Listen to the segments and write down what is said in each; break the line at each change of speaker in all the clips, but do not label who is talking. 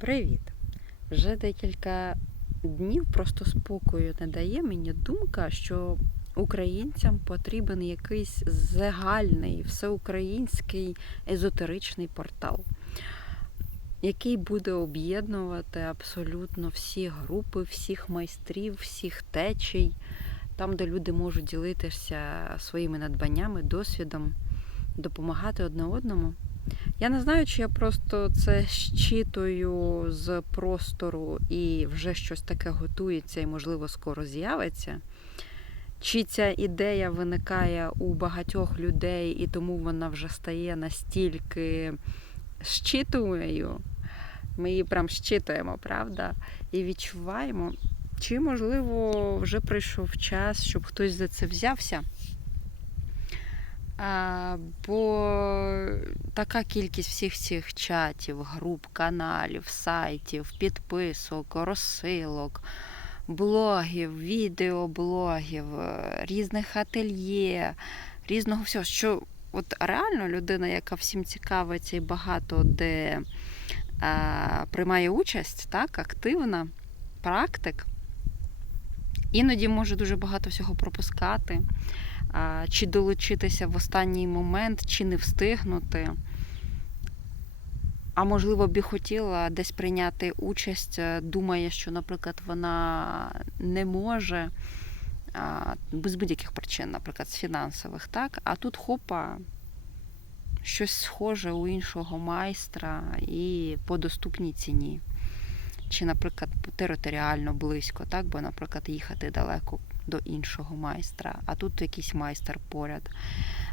Привіт! Вже декілька днів просто спокою не дає мені думка, що українцям потрібен якийсь загальний всеукраїнський езотеричний портал, який буде об'єднувати абсолютно всі групи, всіх майстрів, всіх течій, там, де люди можуть ділитися своїми надбаннями, досвідом, допомагати одне одному. Я не знаю, чи я просто це щитую з простору і вже щось таке готується і, можливо, скоро з'явиться. Чи ця ідея виникає у багатьох людей, і тому вона вже стає настільки щитуєю. Ми її прям щитуємо, правда? І відчуваємо. Чи, можливо, вже прийшов час, щоб хтось за це взявся? А, бо така кількість всіх цих чатів, груп, каналів, сайтів, підписок, розсилок, блогів, відеоблогів, е, різних ательє, різного всього, що от реально людина, яка всім цікавиться і багато де а, приймає участь, так, активна, практик, іноді може дуже багато всього пропускати чи долучитися в останній момент, чи не встигнути. А можливо, б і хотіла десь прийняти участь, е, думає, що, наприклад, вона не може без будь-яких причин, наприклад, з фінансових, так? А тут хопа, щось схоже у іншого майстра і по доступній ціні. Чи, наприклад, територіально близько, так? Бо, наприклад, їхати далеко до іншого майстра, а тут якийсь майстер поряд,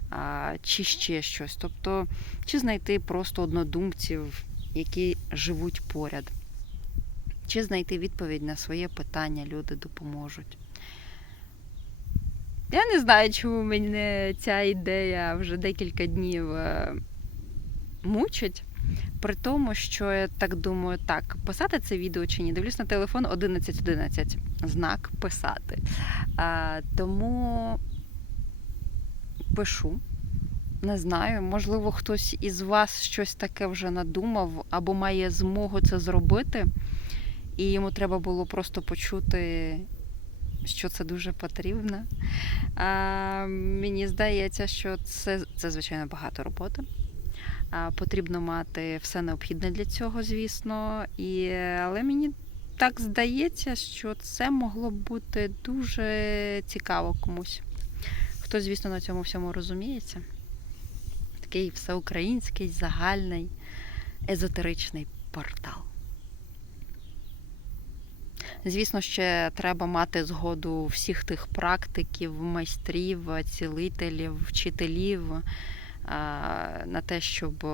а, чи ще щось. Тобто, чи знайти просто однодумців, які живуть поряд, чи знайти відповідь на своє питання, люди допоможуть. Я не знаю, чому мене ця ідея вже декілька днів е, мучить. При тому, що я так думаю, так, писати це відео чи ні, дивлюсь на телефон 11.11. Знак писати. А, Тому пишу. Не знаю, можливо, хтось із вас щось таке вже надумав або має змогу це зробити, і йому треба було просто почути, що це дуже потрібно. А, Мені здається, що це, це звичайно, багато роботи. Потрібно мати все необхідне для цього, звісно. І, Але мені так здається, що це могло б бути дуже цікаво комусь. Хто, звісно, на цьому всьому розуміється. Такий всеукраїнський, загальний, езотеричний портал. Звісно, ще треба мати згоду всіх тих практиків, майстрів, цілителів, вчителів на те, щоб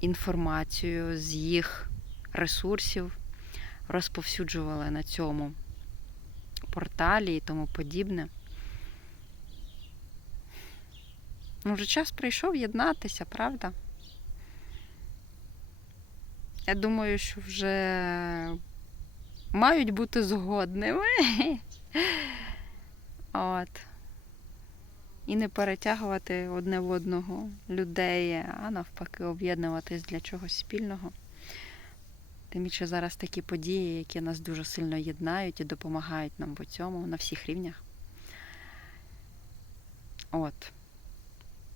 інформацію з їх ресурсів розповсюджували на цьому порталі і тому подібне. Ну, вже час прийшов єднатися, правда? Я думаю, що вже мають бути згодними. От. І не перетягувати одне в одного людей, а навпаки, об'єднуватись для чогось спільного. Тим більше зараз такі події, які нас дуже сильно єднають і допомагають нам по цьому на всіх рівнях. От.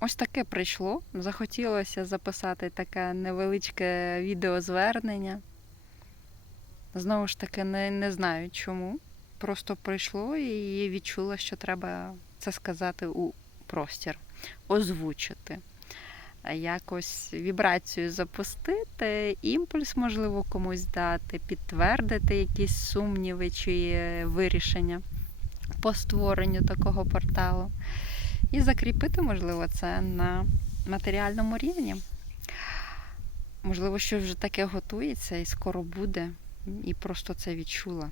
Ось таке прийшло. Захотілося записати таке невеличке відеозвернення. Знову ж таки, не, не знаю чому. Просто прийшло і відчула, що треба це сказати у простір, озвучити, якось вібрацію запустити, імпульс, можливо, комусь дати, підтвердити якісь сумніви чи вирішення по створенню такого порталу. І закріпити, можливо, це на матеріальному рівні. Можливо, щось вже таке готується і скоро буде, і просто це відчула.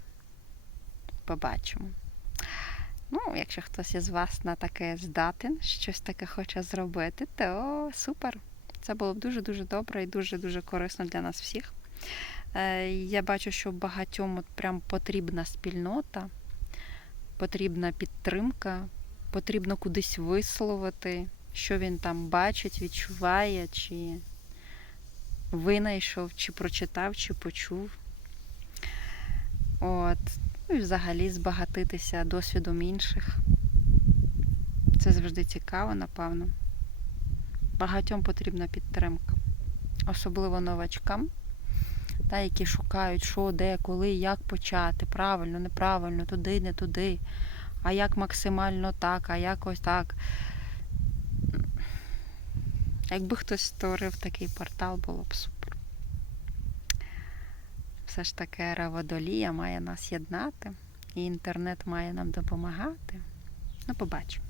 Побачимо. Ну, якщо хтось із вас на таке здатен, щось таке хоче зробити, то супер. Це було б дуже-дуже добре і дуже-дуже корисно для нас всіх. Е, я бачу, що багатьом от прям потрібна спільнота, потрібна підтримка, потрібно кудись висловити, що він там бачить, відчуває, чи винайшов, чи прочитав, чи почув. От. І взагалі збагатитися досвідом інших. Це завжди цікаво, напевно. Багатьом потрібна підтримка, особливо новачкам, та, які шукають, що, де, коли, як почати, правильно, неправильно, туди, не туди, а як максимально так, а як ось так. Якби хтось створив такий портал, було б супер. Все ж таки ера водолія має нас єднати, і інтернет має нам допомагати. Ну, побачу.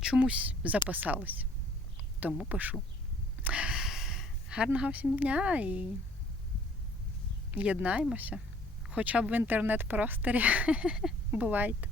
Чомусь записалось, тому пишу. Гарного всім дня і єднаємося. Хоча б в інтернет-просторі. Бувайте.